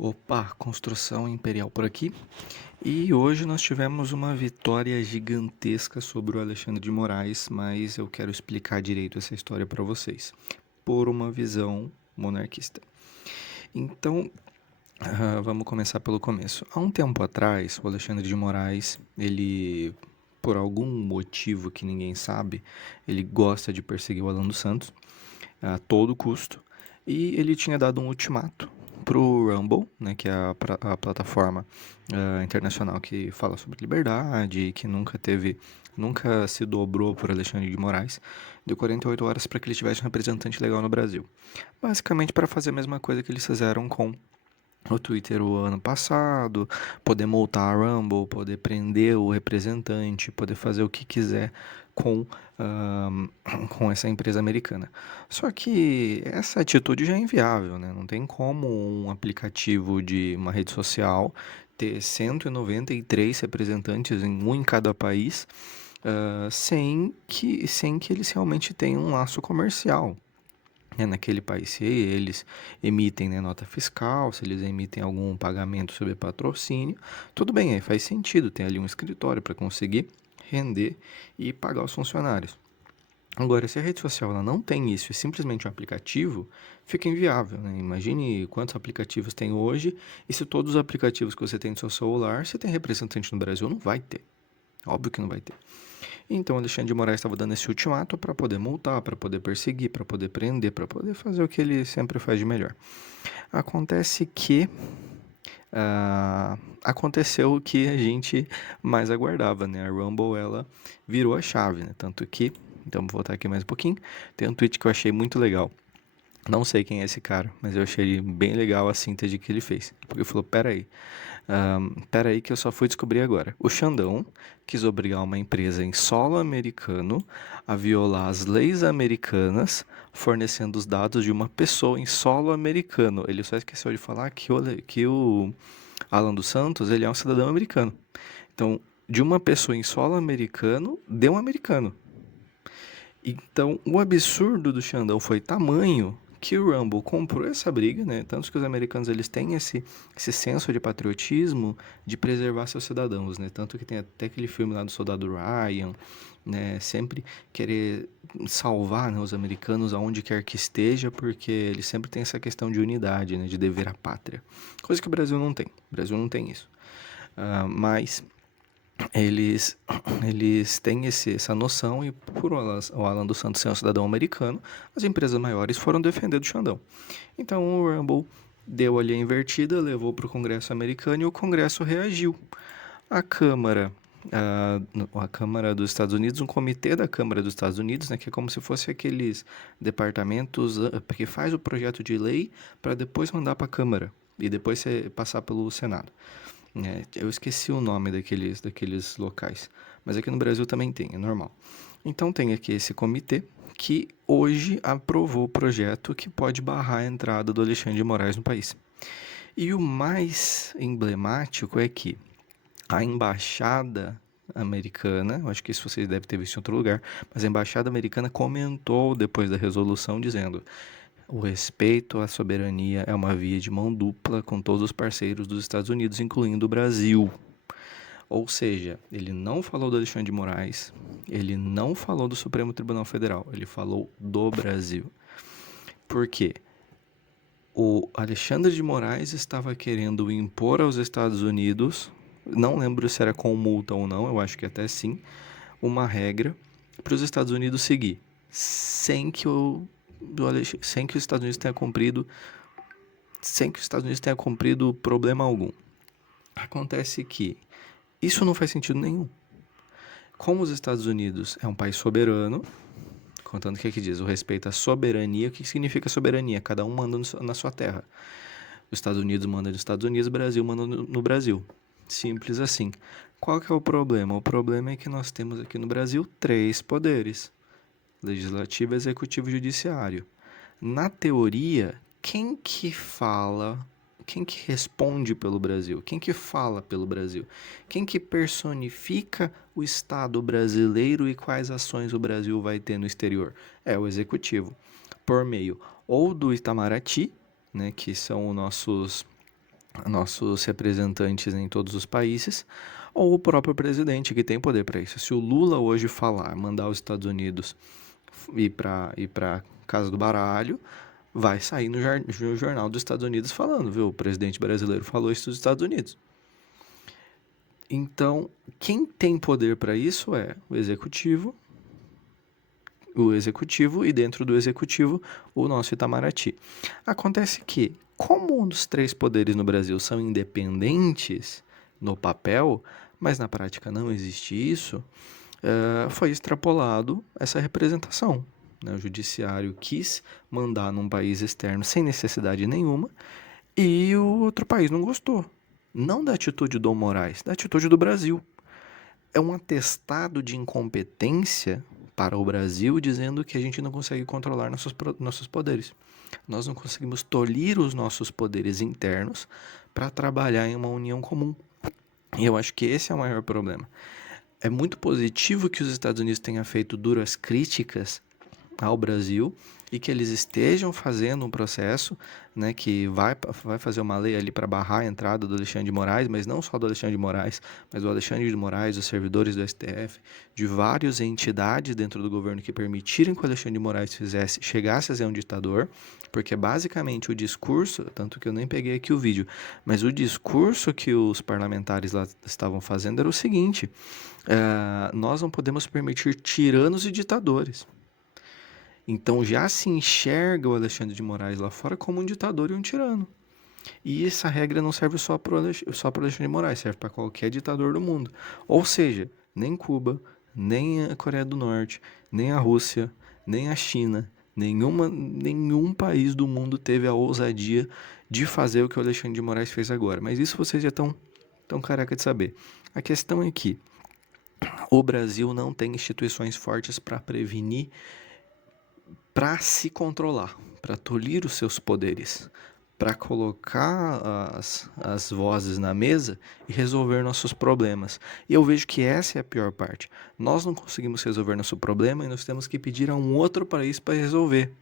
Opa, construção imperial por aqui. E hoje nós tivemos uma vitória gigantesca sobre o Alexandre de Moraes, mas eu quero explicar direito essa história para vocês, por uma visão monarquista. Então, vamos começar pelo começo. Há um tempo atrás, o Alexandre de Moraes, ele, por algum motivo que ninguém sabe, ele gosta de perseguir o Alan dos Santos a todo custo. E ele tinha dado um ultimato pro Rumble, né, que é a plataforma internacional que fala sobre liberdade, que nunca se dobrou por Alexandre de Moraes, deu 48 horas para que ele tivesse um representante legal no Brasil. Basicamente para fazer a mesma coisa que eles fizeram com o Twitter o ano passado, poder multar a Rumble, poder prender o representante, poder fazer o que quiser com, com essa empresa americana. Só que essa atitude já é inviável, né? Não tem como um aplicativo de uma rede social ter 193 representantes, um em cada país, sem que eles realmente tenham um laço comercial, né, naquele país, se eles emitem, né, nota fiscal, se eles emitem algum pagamento sobre patrocínio, tudo bem, aí faz sentido, tem ali um escritório para conseguir render e pagar os funcionários. Agora, se a rede social ela não tem isso, é simplesmente um aplicativo, fica inviável, né? Imagine quantos aplicativos tem hoje, e se todos os aplicativos que você tem no seu celular, você tem representante no Brasil, não vai ter. Óbvio que não vai ter. Então, Alexandre de Moraes estava dando esse ultimato para poder multar, para poder perseguir, para poder prender, para poder fazer o que ele sempre faz de melhor. Acontece que aconteceu o que a gente mais aguardava, né? A Rumble ela virou a chave, né? Tanto que, então vou voltar aqui mais um pouquinho. Tem um tweet que eu achei muito legal. Não sei quem é esse cara, mas eu achei bem legal a síntese que ele fez. Porque ele falou: peraí que eu só fui descobrir agora. O Xandão quis obrigar uma empresa em solo americano a violar as leis americanas, fornecendo os dados de uma pessoa em solo americano. Ele só esqueceu de falar que o Alan dos Santos ele é um cidadão americano. Então, de uma pessoa em solo americano, de um americano. Então, o absurdo do Xandão foi tamanho que o Rumble comprou essa briga, né? Tanto que os americanos eles têm esse senso de patriotismo de preservar seus cidadãos, né? Tanto que tem até aquele filme lá do Soldado Ryan, né? Sempre querer salvar, né, os americanos aonde quer que esteja, porque eles sempre têm essa questão de unidade, né? De dever à pátria. Coisa que o Brasil não tem. O Brasil não tem isso. Mas eles, eles têm essa noção e por o Alan dos Santos ser um cidadão americano, as empresas maiores foram defender do Xandão. Então o Rumble deu ali a invertida, levou para o Congresso americano e o Congresso reagiu. A Câmara, a Câmara dos Estados Unidos, um comitê da Câmara dos Estados Unidos, né, que é como se fosse aqueles departamentos que faz o projeto de lei para depois mandar para a Câmara e depois passar pelo Senado. Eu esqueci o nome daqueles locais, mas aqui no Brasil também tem, é normal. Então tem aqui esse comitê que hoje aprovou o projeto que pode barrar a entrada do Alexandre de Moraes no país. E o mais emblemático é que a embaixada americana, eu acho que isso vocês devem ter visto em outro lugar, mas a embaixada americana comentou depois da resolução dizendo: o respeito à soberania é uma via de mão dupla com todos os parceiros dos Estados Unidos, incluindo o Brasil. Ou seja, ele não falou do Alexandre de Moraes, ele não falou do Supremo Tribunal Federal, ele falou do Brasil. Por quê? O Alexandre de Moraes estava querendo impor aos Estados Unidos, não lembro se era com multa ou não, eu acho que até sim, uma regra para os Estados Unidos seguir, sem que os Estados Unidos tenha cumprido, sem que os Estados Unidos tenha cumprido problema algum. Acontece que isso não faz sentido nenhum. Como os Estados Unidos é um país soberano, contando o que aqui diz, o respeito à soberania, o que significa soberania? Cada um manda na sua terra. Os Estados Unidos manda nos Estados Unidos, o Brasil manda no Brasil. Simples assim. Qual que é o problema? O problema é que nós temos aqui no Brasil 3 poderes: legislativo, executivo e judiciário. Na teoria, quem que responde pelo Brasil? Quem que fala pelo Brasil? Quem que personifica o Estado brasileiro e quais ações o Brasil vai ter no exterior? É o executivo, por meio ou do Itamaraty, né, que são nossos representantes em todos os países, ou o próprio presidente que tem poder para isso. Se o Lula hoje falar, mandar os Estados Unidos ir para casa do baralho, vai sair no jornal dos Estados Unidos falando, viu? O presidente brasileiro falou isso dos Estados Unidos. Então, quem tem poder para isso é o executivo e dentro do executivo o nosso Itamaraty. Acontece que, como um dos três poderes no Brasil são independentes no papel, mas na prática não existe isso, foi extrapolado essa representação. Né? O judiciário quis mandar num país externo sem necessidade nenhuma e o outro país não gostou. Não da atitude do Moraes, da atitude do Brasil. É um atestado de incompetência para o Brasil dizendo que a gente não consegue controlar nossos poderes. Nós não conseguimos tolir os nossos poderes internos para trabalhar em uma união comum. E eu acho que esse é o maior problema. É muito positivo que os Estados Unidos tenham feito duras críticas ao Brasil e que eles estejam fazendo um processo, né, que vai fazer uma lei ali para barrar a entrada do Alexandre de Moraes, mas não só do Alexandre de Moraes, mas do Alexandre de Moraes, os servidores do STF, de várias entidades dentro do governo que permitirem que o Alexandre de Moraes chegasse a ser um ditador, porque basicamente o discurso, tanto que eu nem peguei aqui o vídeo, mas o discurso que os parlamentares lá estavam fazendo era o seguinte: nós não podemos permitir tiranos e ditadores. Então já se enxerga o Alexandre de Moraes lá fora como um ditador e um tirano. E essa regra não serve só para o Alexandre de Moraes, serve para qualquer ditador do mundo. Ou seja, nem Cuba, nem a Coreia do Norte, nem a Rússia, nem a China, nenhum país do mundo teve a ousadia de fazer o que o Alexandre de Moraes fez agora. Mas isso vocês já estão tão careca de saber. A questão é que o Brasil não tem instituições fortes para prevenir, para se controlar, para tolir os seus poderes, para colocar as vozes na mesa e resolver nossos problemas. E eu vejo que essa é a pior parte. Nós não conseguimos resolver nosso problema e nós temos que pedir a um outro país para resolver.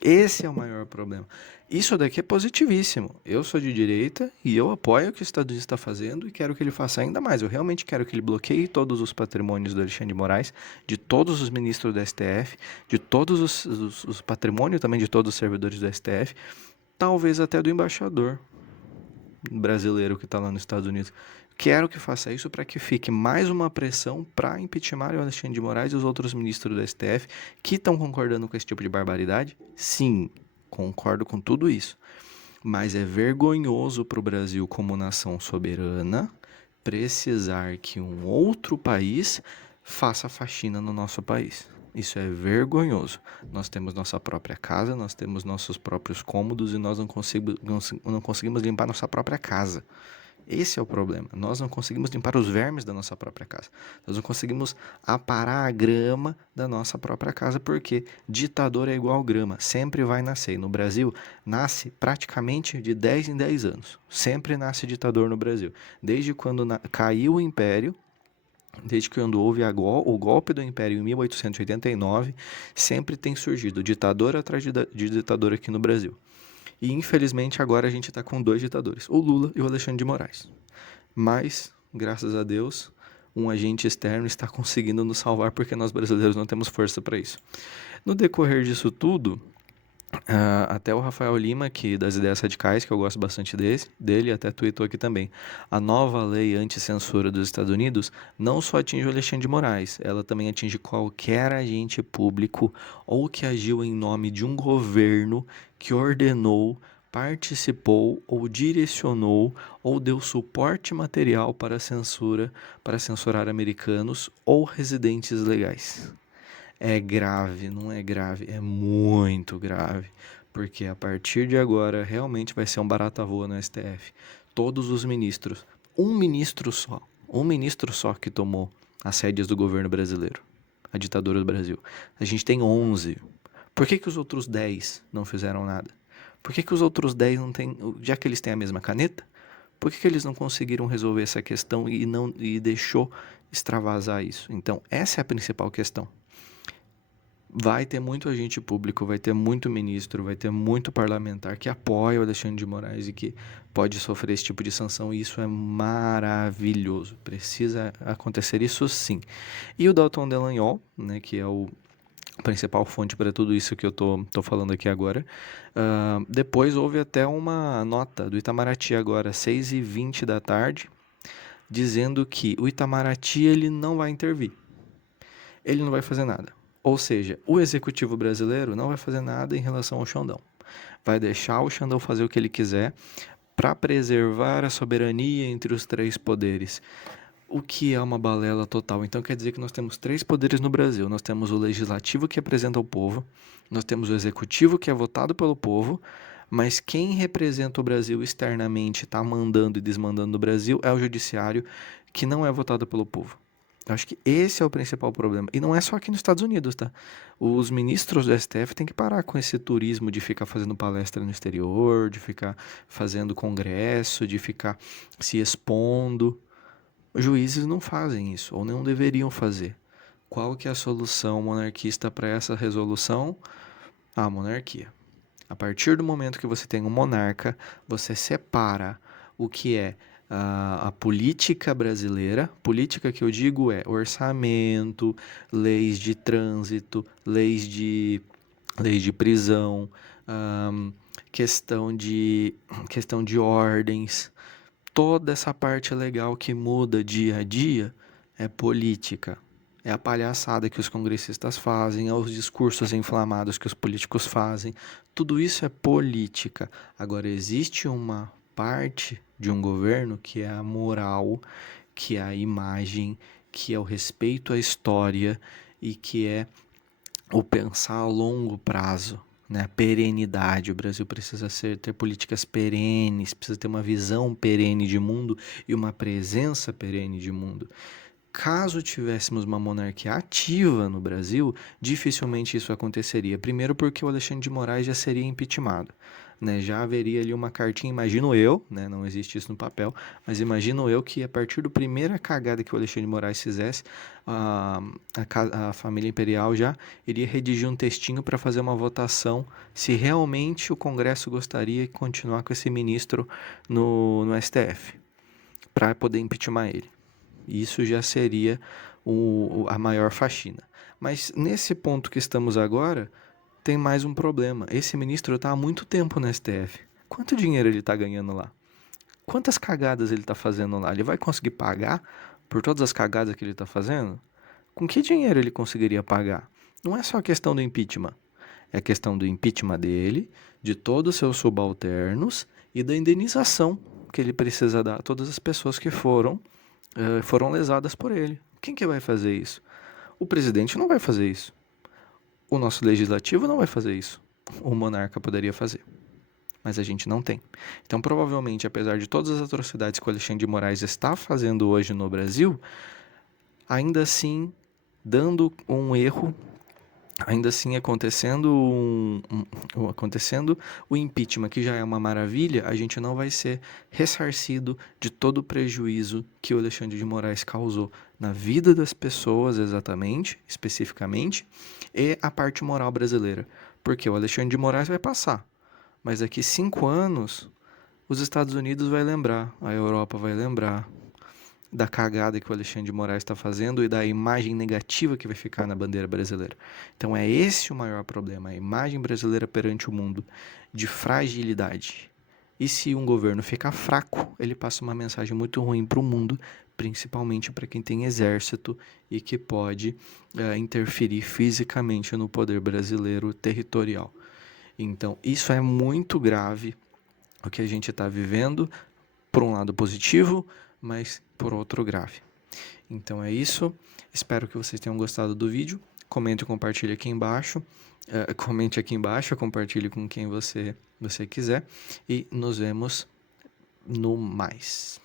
Esse é o maior problema. Isso daqui é positivíssimo. Eu sou de direita e eu apoio o que o Estados Unidos está fazendo e quero que ele faça ainda mais. Eu realmente quero que ele bloqueie todos os patrimônios do Alexandre de Moraes, de todos os ministros do STF, de todos os patrimônios também de todos os servidores do STF, talvez até do embaixador brasileiro que está lá nos Estados Unidos. Quero que faça isso para que fique mais uma pressão para impeachment o Alexandre de Moraes e os outros ministros do STF que estão concordando com esse tipo de barbaridade. Sim, concordo com tudo isso. Mas é vergonhoso para o Brasil, como nação soberana, precisar que um outro país faça faxina no nosso país. Isso é vergonhoso. Nós temos nossa própria casa, nós temos nossos próprios cômodos e nós não conseguimos limpar nossa própria casa. Esse é o problema. Nós não conseguimos limpar os vermes da nossa própria casa. Nós não conseguimos aparar a grama da nossa própria casa, porque ditador é igual grama, sempre vai nascer. E no Brasil, nasce praticamente de 10 em 10 anos. Sempre nasce ditador no Brasil. Desde quando caiu o Império, desde quando houve o golpe do Império em 1889, sempre tem surgido ditador atrás de ditador aqui no Brasil. E infelizmente agora a gente está com dois ditadores, o Lula e o Alexandre de Moraes. Mas, graças a Deus, um agente externo está conseguindo nos salvar porque nós brasileiros não temos força para isso. No decorrer disso tudo, até o Rafael Lima, que das ideias radicais, que eu gosto bastante dele, até tweetou aqui também. A nova lei anti-censura dos Estados Unidos não só atinge o Alexandre de Moraes, ela também atinge qualquer agente público ou que agiu em nome de um governo que ordenou, participou ou direcionou ou deu suporte material para censurar americanos ou residentes legais. É grave, não é grave, é muito grave. Porque a partir de agora realmente vai ser um barata voa no STF. Todos os ministros, um ministro só que tomou as rédeas do governo brasileiro, a ditadura do Brasil. A gente tem 11. Por que que os outros 10 não fizeram nada? Por que que os outros 10 não têm, já que eles têm a mesma caneta, por que que eles não conseguiram resolver essa questão e deixou extravasar isso? Então, essa é a principal questão. vai ter muito agente público, vai ter muito ministro, vai ter muito parlamentar que apoia o Alexandre de Moraes e que pode sofrer esse tipo de sanção, e isso é maravilhoso. Precisa acontecer isso sim. E o Dalton Dallagnol, né, que é o principal fonte para tudo isso que eu tô falando aqui agora. Depois houve até uma nota do Itamaraty agora, 6h20 da tarde, dizendo que o Itamaraty ele não vai intervir. Ele não vai fazer nada. Ou seja, o executivo brasileiro não vai fazer nada em relação ao Xandão. Vai deixar o Xandão fazer o que ele quiser para preservar a soberania entre os três poderes. O que é uma balela total. Então quer dizer que nós temos três poderes no Brasil. Nós temos o legislativo que representa o povo, nós temos o executivo que é votado pelo povo, mas quem representa o Brasil externamente, está mandando e desmandando no Brasil, é o judiciário, que não é votado pelo povo. Eu acho que esse é o principal problema. E não é só aqui nos Estados Unidos, tá? Os ministros do STF têm que parar com esse turismo de ficar fazendo palestra no exterior, de ficar fazendo congresso, de ficar se expondo. Os juízes não fazem isso, ou não deveriam fazer. Qual que é a solução monarquista para essa resolução? A monarquia. A partir do momento que você tem um monarca, você separa o que é a política brasileira. Política que eu digo é orçamento, leis de trânsito, leis de prisão, um, questão de ordens. Toda essa parte legal que muda dia a dia é política. É a palhaçada que os congressistas fazem, é os discursos inflamados que os políticos fazem. Tudo isso é política. Agora, existe uma parte de um governo que é a moral, que é a imagem, que é o respeito à história e que é o pensar a longo prazo, né? A perenidade. O Brasil precisa ter políticas perenes, precisa ter uma visão perene de mundo e uma presença perene de mundo. Caso tivéssemos uma monarquia ativa no Brasil, dificilmente isso aconteceria. Primeiro porque o Alexandre de Moraes já seria impeachmentado, né? Já haveria ali uma cartinha, imagino eu, né? Não existe isso no papel, mas imagino eu que a partir da primeira cagada que o Alexandre de Moraes fizesse, a família imperial já iria redigir um textinho para fazer uma votação se realmente o Congresso gostaria de continuar com esse ministro no STF, para poder impeachment ele. Isso já seria a maior faxina. Mas nesse ponto que estamos agora, tem mais um problema. Esse ministro está há muito tempo no STF. Quanto dinheiro ele está ganhando lá? Quantas cagadas ele está fazendo lá? Ele vai conseguir pagar por todas as cagadas que ele está fazendo? Com que dinheiro ele conseguiria pagar? Não é só a questão do impeachment. É a questão do impeachment dele, de todos os seus subalternos e da indenização que ele precisa dar a todas as pessoas que foram lesadas por ele. Quem que vai fazer isso? O presidente não vai fazer isso. O nosso legislativo não vai fazer isso. O monarca poderia fazer, mas a gente não tem. Então, provavelmente, apesar de todas as atrocidades que o Alexandre de Moraes está fazendo hoje no Brasil, ainda assim, dando um erro, ainda assim acontecendo o impeachment, que já é uma maravilha, a gente não vai ser ressarcido de todo o prejuízo que o Alexandre de Moraes causou na vida das pessoas, exatamente, especificamente, e a parte moral brasileira. Porque o Alexandre de Moraes vai passar, mas daqui 5 anos os Estados Unidos vai lembrar, a Europa vai lembrar da cagada que o Alexandre de Moraes está fazendo e da imagem negativa que vai ficar na bandeira brasileira. Então é esse o maior problema, a imagem brasileira perante o mundo, de fragilidade. E se um governo ficar fraco, ele passa uma mensagem muito ruim para o mundo, principalmente para quem tem exército e que pode interferir fisicamente no poder brasileiro territorial. Então isso é muito grave, o que a gente está vivendo, por um lado positivo, mas por outro grave. Então é isso. Espero que vocês tenham gostado do vídeo. Comente e compartilhe aqui embaixo. Comente aqui embaixo, compartilhe com quem você quiser. E nos vemos no mais.